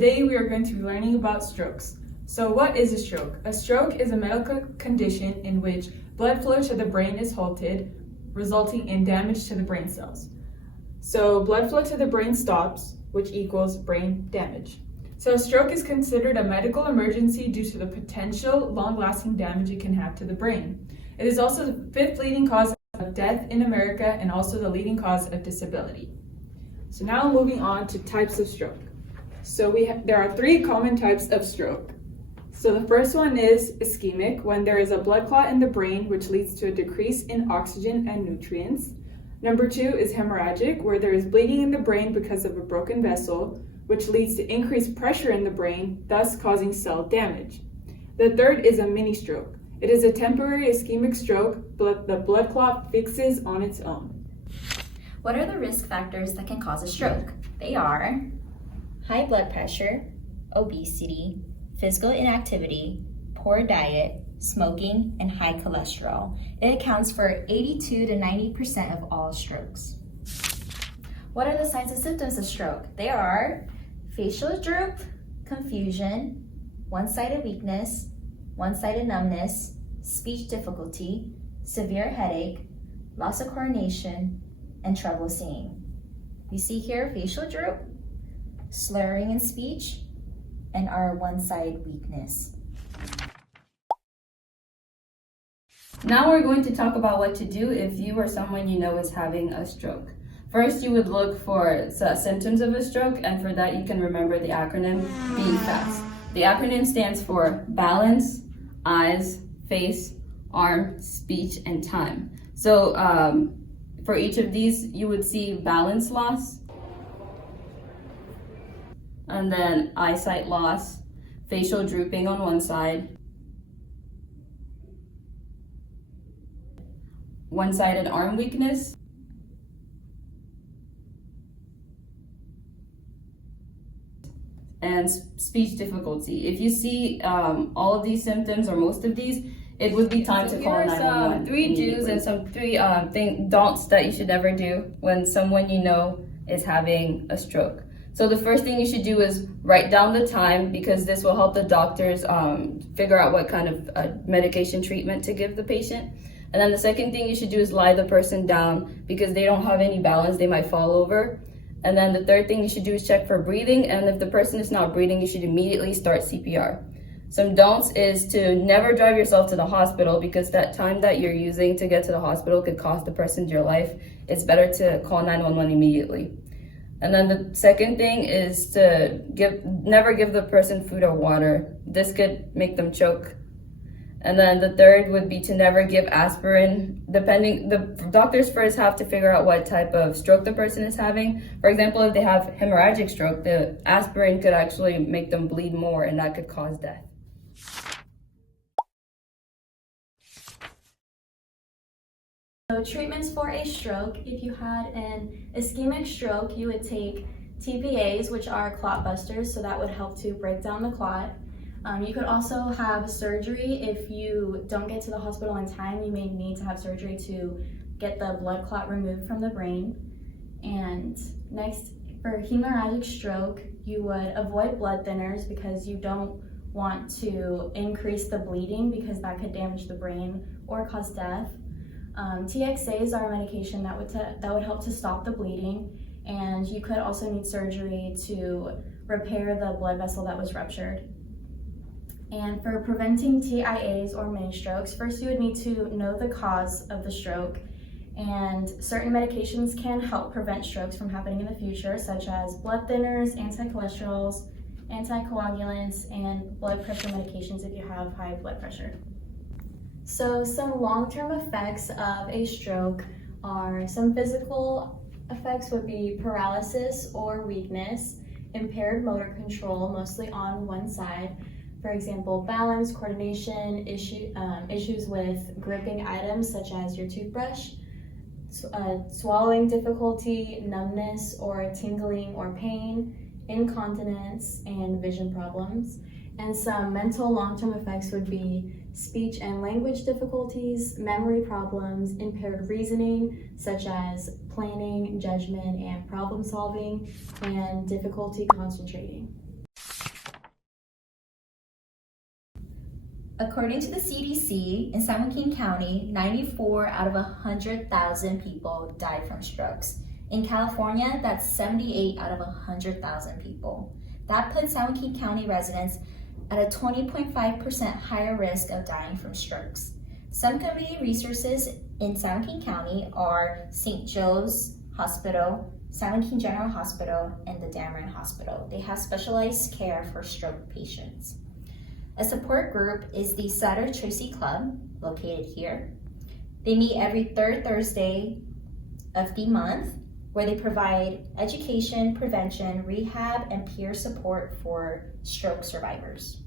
today we are going to be learning about strokes. So what is a stroke? A stroke is a medical condition in which blood flow to the brain is halted, resulting in damage to the brain cells. So blood flow to the brain stops, which equals brain damage. So a stroke is considered a medical emergency due to the potential long-lasting damage it can have to the brain. It is also the fifth leading cause of death in America and also the leading cause of disability. So now moving on to types of stroke. So there are three common types of stroke. So the first one is ischemic, when there is a blood clot in the brain which leads to a decrease in oxygen and nutrients. Number two is hemorrhagic, where there is bleeding in the brain because of a broken vessel, which leads to increased pressure in the brain, thus causing cell damage. The third is a mini stroke. It is a temporary ischemic stroke, but the blood clot fixes on its own. What are the risk factors that can cause a stroke? They are high blood pressure, obesity, physical inactivity, poor diet, smoking, and high cholesterol. It accounts for 82 to 90% of all strokes. What are the signs and symptoms of stroke? They are facial droop, confusion, one-sided weakness, one-sided numbness, speech difficulty, severe headache, loss of coordination, and trouble seeing. You see here facial droop, slurring in speech, and our one-side weakness. Now we're going to talk about what to do if you or someone you know is having a stroke. First, you would look for symptoms of a stroke, and for that you can remember the acronym BFAST. The acronym stands for balance, eyes, face, arm, speech, and time. So for each of these, you would see balance loss, and then eyesight loss, facial drooping on one side, one-sided arm weakness, and speech difficulty. If you see all of these symptoms or most of these, it would be time to call 911. Here are some three do's and some three don'ts that you should never do when someone you know is having a stroke. So the first thing you should do is write down the time, because this will help the doctors figure out what kind of medication treatment to give the patient. And then the second thing you should do is lie the person down, because they don't have any balance, they might fall over. And then the third thing you should do is check for breathing, and if the person is not breathing, you should immediately start CPR. Some don'ts is to never drive yourself to the hospital, because that time that you're using to get to the hospital could cost the person your life. It's better to call 911 immediately. And then the second thing is to never give the person food or water. This could make them choke. And then the third would be to never give aspirin. The doctors first have to figure out what type of stroke the person is having. For example, if they have hemorrhagic stroke, the aspirin could actually make them bleed more, and that could cause death. So treatments for a stroke: if you had an ischemic stroke, you would take TPAs, which are clot busters, so that would help to break down the clot. You could also have surgery. If you don't get to the hospital in time, you may need to have surgery to get the blood clot removed from the brain. And next, for hemorrhagic stroke, you would avoid blood thinners, because you don't want to increase the bleeding, because that could damage the brain or cause death. TXAs are a medication that would help to stop the bleeding, and you could also need surgery to repair the blood vessel that was ruptured. And for preventing TIAs or mini strokes, first you would need to know the cause of the stroke, and certain medications can help prevent strokes from happening in the future, such as blood thinners, anti-cholesterols, anticoagulants, and blood pressure medications if you have high blood pressure. So some long-term effects of a stroke are, some physical effects would be paralysis or weakness, impaired motor control, mostly on one side. For example, balance, coordination, issues with gripping items such as your toothbrush, swallowing difficulty, numbness or tingling or pain, incontinence, and vision problems. And some mental long-term effects would be speech and language difficulties, memory problems, impaired reasoning, such as planning, judgment, and problem solving, and difficulty concentrating. According to the CDC, in San Joaquin County, 94 out of 100,000 people die from strokes. In California, that's 78 out of 100,000 people. That puts San Joaquin County residents at a 20.5% higher risk of dying from strokes. Some community resources in San Joaquin County are St. Joe's Hospital, San Joaquin General Hospital, and the Dameron Hospital. They have specialized care for stroke patients. A support group is the Sutter Tracy Club, located here. They meet every third Thursday of the month, where they provide education, prevention, rehab, and peer support for stroke survivors.